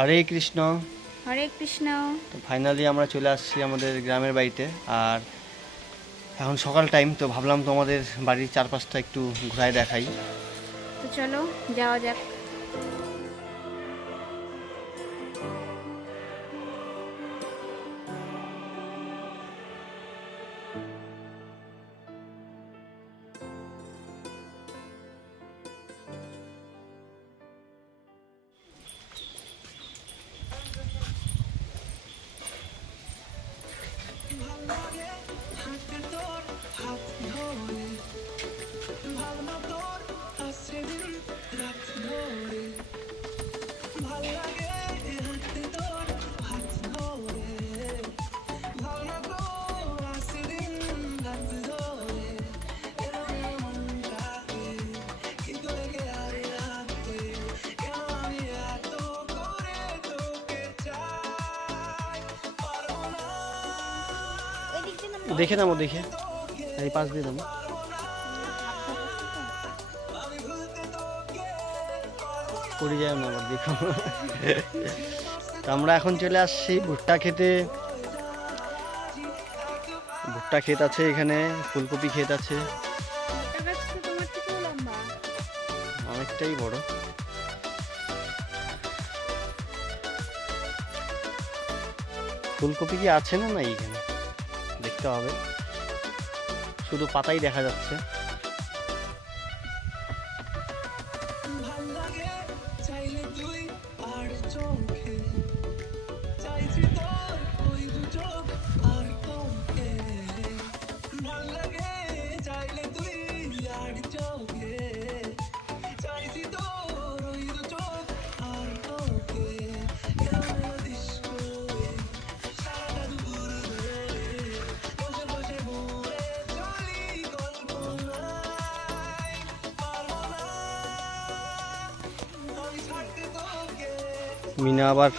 হরে কৃষ্ণ। হরে কৃষ্ণ। তো ফাইনালি আমরা চলে আসছি আমাদের গ্রামের বাড়িতে। আর এখন সকাল টাইম, তো ভাবলাম তোমাদের বাড়ির চারপাশটা একটু ঘুরায় দেখাই। তো চলো যাওয়া যাক। দেখে নামো, দেখে এই পাশ দিয়ে নামো, পড়ে যায় না আবার, দেখো। তো আমরা এখন চলে আসছি ভুট্টা খেতে। ভুট্টা ক্ষেত আছে এখানে, ফুলকপি ক্ষেত আছে, অনেকটাই বড়। ফুলকপি কি আছে না নাই এখানে দেখতে হবে, শুধু পাতাই দেখা যাচ্ছে। মিনা আবার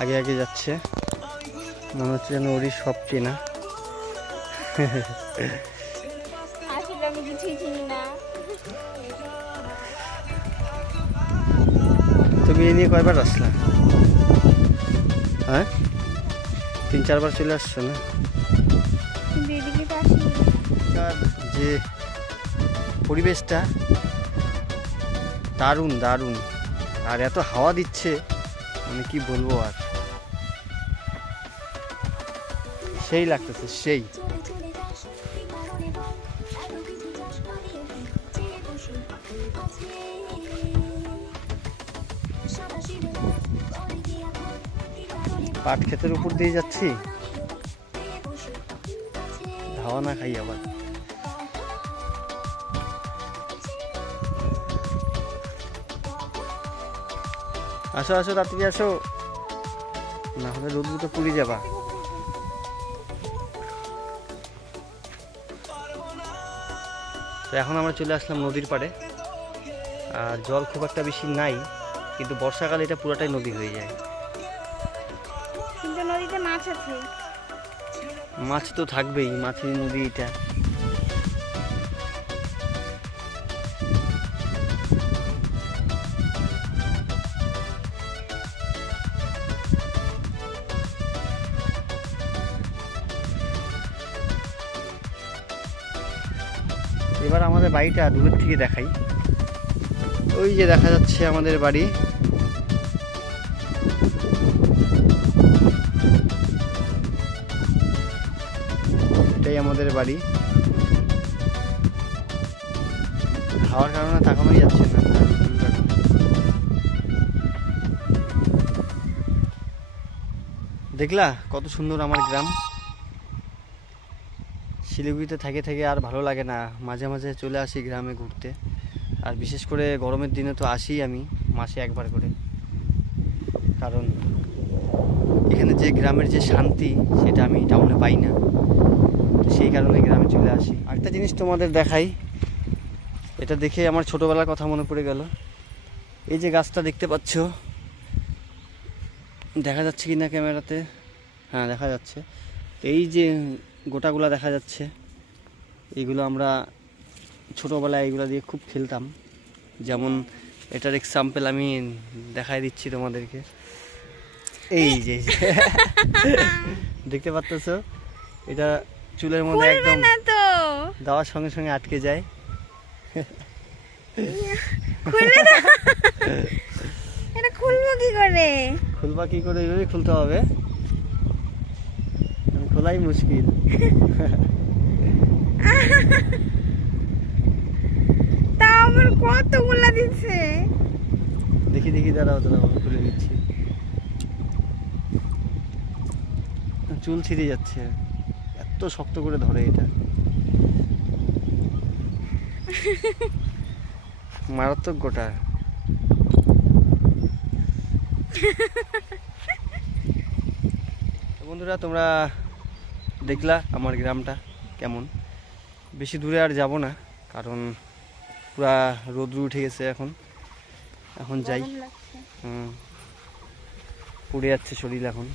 আগে আগে যাচ্ছে, মনে হচ্ছে যেন ওরই সব চেনা। আসলে আমি কিছুই চিনি না। তুমি এই নিয়ে কয়বার আসলা? হ্যাঁ, 3-4 বার চলে আসছো না? কিন্তু এদিকে তো আসিনি। আর যে পরিবেশটা দারুণ দারুণ, আর এত হাওয়া দিচ্ছে, মানে কি বলবো আর, সেই লাগতেছে সেই। পাট ক্ষেতের উপর দিয়ে যাচ্ছি, হাওয়া না খাই আবার। আসো আসো, তাড়াতাড়ি আসো, না হলে রোদ্দুর তো পুড়ে যাবা। তো এখন আমরা চলে আসলাম নদীর পাড়ে। আর জল খুব একটা বেশি নাই, কিন্তু বর্ষাকালে এটা পুরোটাই নদী হয়ে যায়। কিন্তু নদীতে মাছ আছে। মাছ তো থাকবেই, মাছের নদী এটা। এবার আমাদের বাড়িটা দূরের থেকে দেখাই। ওই যে দেখা যাচ্ছে আমাদের বাড়ি। এটাই আমাদের বাড়ি। হাওয়ার কারণে তাকানোই যাচ্ছে না। দেখলা কত সুন্দর আমার গ্রাম। শিলিগুড়িতে থেকে থেকে আর ভালো লাগে না, মাঝে মাঝে চলে আসি গ্রামে ঘুরতে। আর বিশেষ করে গরমের দিনে তো আসি আমি মাসে একবার করে, কারণ এখানে যে গ্রামের যে শান্তি সেটা আমি টাউনে পাই না, সেই কারণে গ্রামে চলে আসি। আরেকটা জিনিস তোমাদের দেখাই, এটা দেখে আমার ছোটোবেলার কথা মনে পড়ে গেল। এই যে গাছটা দেখতে পাচ্ছ, দেখা যাচ্ছে কি না ক্যামেরাতে? হ্যাঁ দেখা যাচ্ছে। তো এই যে গোটাগুলা দেখা যাচ্ছে, এইগুলো আমরা ছোটোবেলায় এইগুলো দিয়ে খুব খেলতাম। যেমন এটার এক্সাম্পল আমি দেখাই দিচ্ছি তোমাদেরকে। এই যে দেখতে পাচ্ছ, এটা চুলের মধ্যে খুলবে একদম না তো, দেওয়ার সঙ্গে সঙ্গে আটকে যায়। খুলে দাও। এটা খুলবো কি করে? খুলবা কি করে? এইভাবে খুলতে হবে, খোলাই মুশকিল। তা আবার কতগুলা দিচ্ছে। দেখি দেখি, দাঁড়াও দাঁড়াও, খুলে দিচ্ছি। চুল ছিঁড়ে যাচ্ছে, এত শক্ত করে ধরে এটা, মারাত্মক গোটা। তো বন্ধুরা, তোমরা দেখলা আমার গ্রামটা কেমন। বেশি দূরে আর যাব না, কারণ পুরা রোদ্র উঠে গেছে এখন। এখন যাই, গরম লাগছে। পুড়ে যাচ্ছে শরীর এখন।